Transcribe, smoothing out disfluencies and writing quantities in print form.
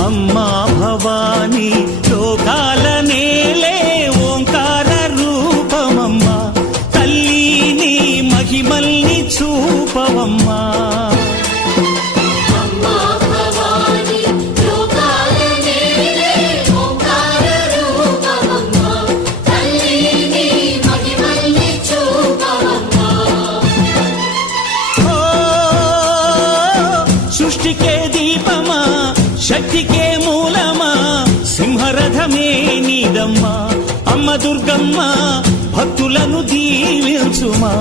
అమ్మా భవానీ లోకాల నేలే ఓంకార రూపమమ్మా తల్లి నీ మహిమల్ని చూపవమ్మా సృష్టికే దీపమా శక్తికే మూలమా సింహరథమే నీదమ్మా అమ్మ దుర్గమ్మ భక్తులను దీవించుమా